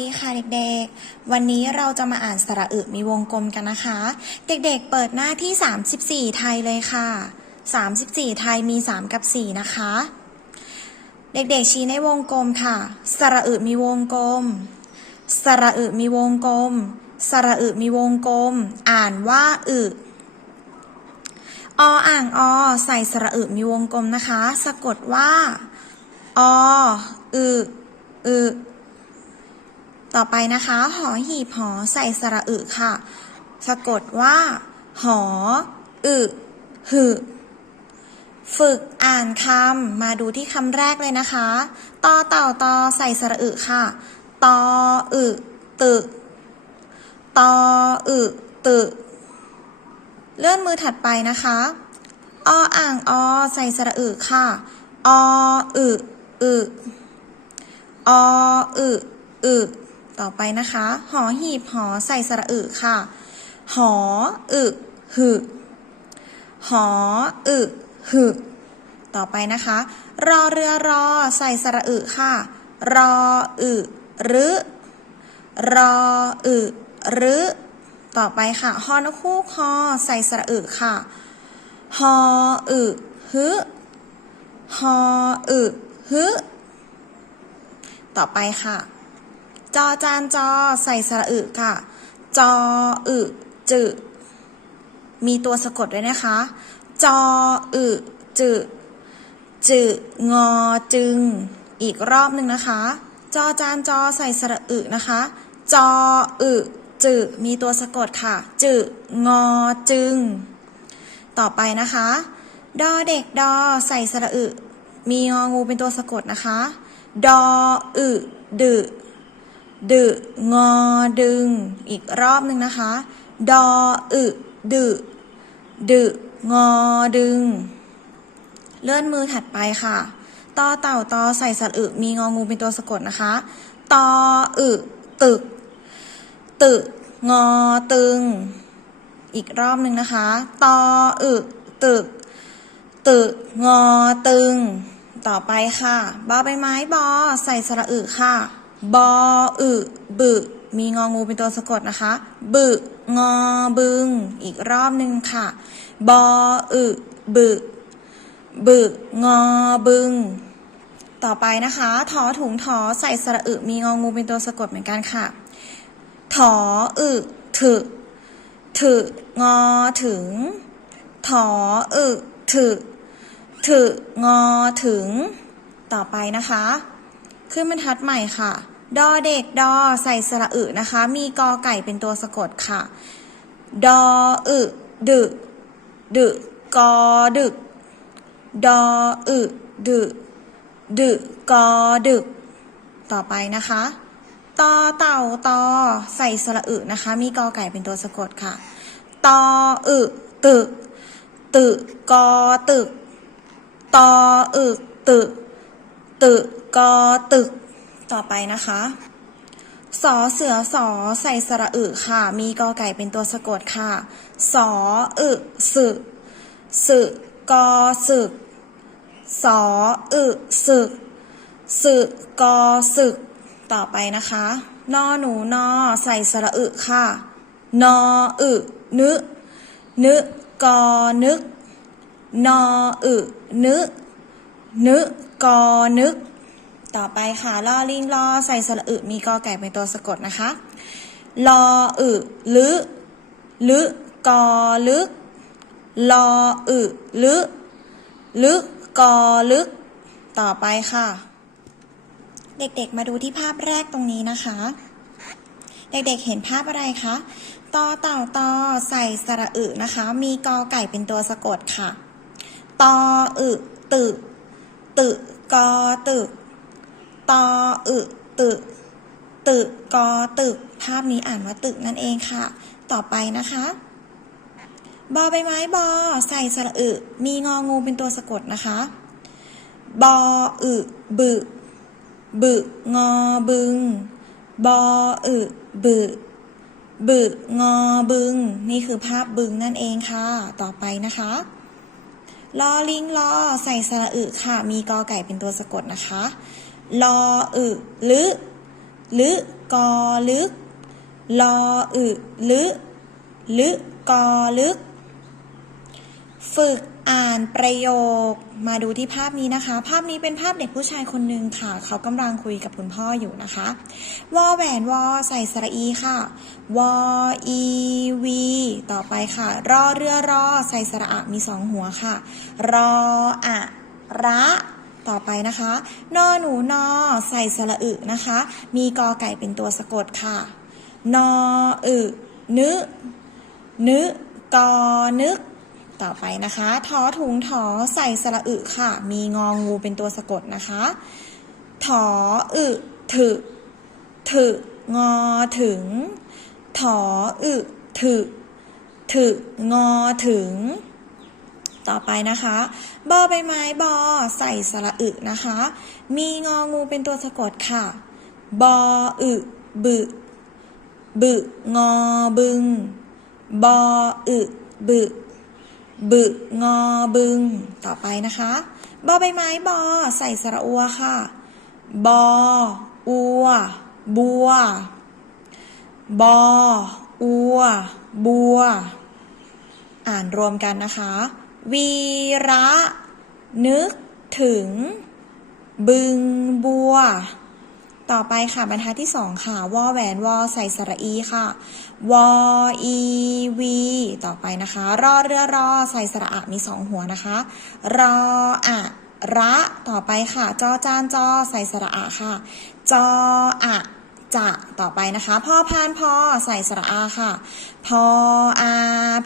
ดีค่ะเด็กๆ วันนี้เราจะมาอ่านสระอึมีวงกลมกันนะคะ เด็กๆ เปิดหน้าที่ 34 ไทยเลยค่ะ 34 ไทยมี 3 กับ 4 นะคะ เด็กๆ ชี้ในวงกลมค่ะ สระอึมีวงกลม สระอึมีวงกลม สระอึมีวงกลม อ่านว่าอึออ่างอใส่สระอึมีวงกลมนะคะ สะกดว่าออึอึ ต่อไปนะคะ หอหีบหอใส่สระอึค่ะ สะกดว่า หอ อึหึฝึกอ่านคำมาดูที่คำแรกเลยนะคะตอเต่าตอใส่สระอึค่ะตออึตึตออึตึเลื่อนมือถัดไปนะคะออ่างอใส่สระอึค่ะออึอึออึอึ ต่อไปนะคะ หอหีบหอใส่สระอึค่ะ หออึหึหออึหึต่อไปนะคะ รอเรือรอใส่สระอึค่ะ รออึรึรออึรึต่อไปค่ะ ฮอนคู่คอใส่สระอึค่ะ ฮออึฮึฮออึฮึต่อไปค่ะ จอจานจอใส่สระอึค่ะ จออึจึมีตัวสะกดด้วยนะคะ จออึจึจึงอจึง อีกรอบหนึ่งนะคะ จอจานจอใส่สระอึนะคะ จออึจึมีตัวสะกดค่ะ จึงอจึง ต่อไปนะคะ ดอเด็กดอใส่สระอึ มีงองูเป็นตัวสะกดนะคะ ดออึดึ ดึงอดึง อีกรอบหนึ่งนะคะ ดออึดึดึงอดึง เลื่อนมือถัดไปค่ะตอเต่าตอใส่สระอึมีงองูเป็นตัวสะกดนะคะตออึตึก ตึงอตึง อีกรอบหนึ่งนะคะตออึตึก ตึกงอตึง ต่อไปค่ะบอใบไม้บอใส่สระอึค่ะ บออึบึมีงองูเป็นตัวสะกดนะคะ บึงอบึง อีกรอบหนึ่งค่ะ บออึบึบึงอบึง ต่อไปนะคะ ถอถุงถอใส่สระอึ มีงองูเป็นตัวสะกดเหมือนกันค่ะ ถออึถึถึงอถึง ถออึถึถึงอถึง ต่อไปนะคะ ขึ้นบรรทัดใหม่ค่ะ ดอเด็กดอใส่สระอึนะคะ มีกอไก่เป็นตัวสะกดค่ะ ดออึดึดึกอดึก ดออึดึดึกอดึก ต่อไปนะคะตอเต่าตอใส่สระอึนะคะ มีกอไก่เป็นตัวสะกดค่ะตออึตึกตึกอตึกตออึตึก ตึกกอตึก ต่อไปนะคะสอเสือสอใส่สระอึค่ะ มีกอไก่เป็นตัวสะกดค่ะสออึสึสึกอสึกสออึสึกสึกอสึก ต่อไปนะคะ นอหนูนอใส่สระอึค่ะ นออึนึนึกอนึก นออึนึก นึกอนึก ต่อไปค่ะลอลิงลอใส่สระอึมีกอไก่เป็นตัวสะกดนะคะลออึลึลึกอลึกลออึลึลึกอลึก ต่อไปค่ะ เด็กๆมาดูที่ภาพแรกตรงนี้นะคะ เด็กๆเห็นภาพอะไรคะตอเต่าตอใส่สระอึนะคะ มีกอไก่เป็นตัวสะกดค่ะตออึตึ ตึกอตึก ตออึตึก ตึกอตึก ภาพนี้อ่านว่าตึกนั่นเองค่ะ ต่อไปนะคะ บอใบไม้บอใส่สระอึ มีงองูเป็นตัวสะกดนะคะ บออึบึบึงอบึง บออึบึบึงอบึง นี่คือภาพบึงนั่นเองค่ะ ต่อไปนะคะ ลอลิงลอใส่สระอึค่ะ มีกอไก่เป็นตัวสะกดนะคะลออึลึลึกอลึกลออึลึลึกอลึก ฝึกอ่านประโยคมาดูที่ภาพนี้นะคะ ภาพนี้เป็นภาพเด็กผู้ชายคนหนึ่งค่ะ เขากำลังคุยกับคุณพ่ออยู่นะคะวอแหวนวอใส่สระอีค่ะวออีวีต่อไปค่ะ รอเรือรอใส่สระอะมีสองหัวค่ะ รออะระต่อไปนะคะนอหนูนอใส่สระอึนะคะ มีกอไก่เป็นตัวสะกดค่ะ นออึนึนึกอนึก ต่อไปนะคะทอถุงถอใส่สระอึค่ะ มีงองูเป็นตัวสะกดนะคะถออึถึถึงอถึงถออึถึถึงอถึง ต่อไปนะคะบอใบไม้บอใส่สระอึนะคะ มีงองูเป็นตัวสะกดค่ะบออึบึบึงอบึงบออึบึ บึงอบึง ต่อไปนะคะบอใบไม้บอใส่สระอัวค่ะ บออัว บัว บออัว บัว อ่านรวมกันนะคะ วีระ นึกถึง บึงบัว ต่อไปค่ะบรรทัดที่สองค่ะวอแหวนวอใส่สระอีค่ะ วออีวี ต่อไปนะคะ รอเรือรอใส่สระอะมีสองหัวนะคะ รออะระต่อไปค่ะ จอจานจอใส่สระอะค่ะ จออะจะต่อไปนะคะพ่อพานพอใส่สระอาค่ะ พออา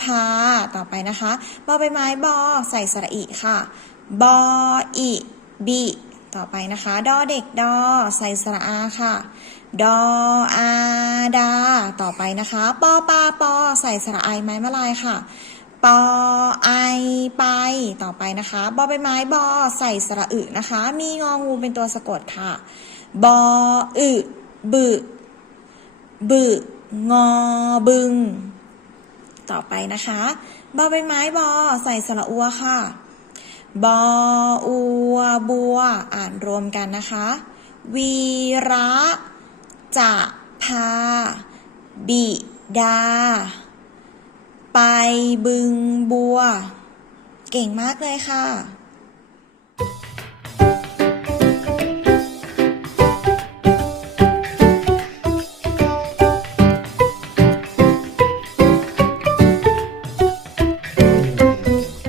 พา ต่อไปนะคะบอใบไม้บอใส่สระอีค่ะ บออิบิ ต่อไปนะคะ ดอเด็กดอใส่สระอาค่ะ ดออาดา ต่อไปนะคะ ปอปาปอใส่สระไอไม้มะลายค่ะ ปอไอไป ต่อไปนะคะ บอใบไม้บอใส่สระอึนะคะ มีงองูเป็นตัวสะกดค่ะ บออึบึบึงอบึง ต่อไปนะคะ บอใบไม้บอใส่สระอัวค่ะ บออัวบัว อ่านรวมกันนะคะ วีระจะพา บิดา ไปบึงบัว เก่งมากเลยค่ะ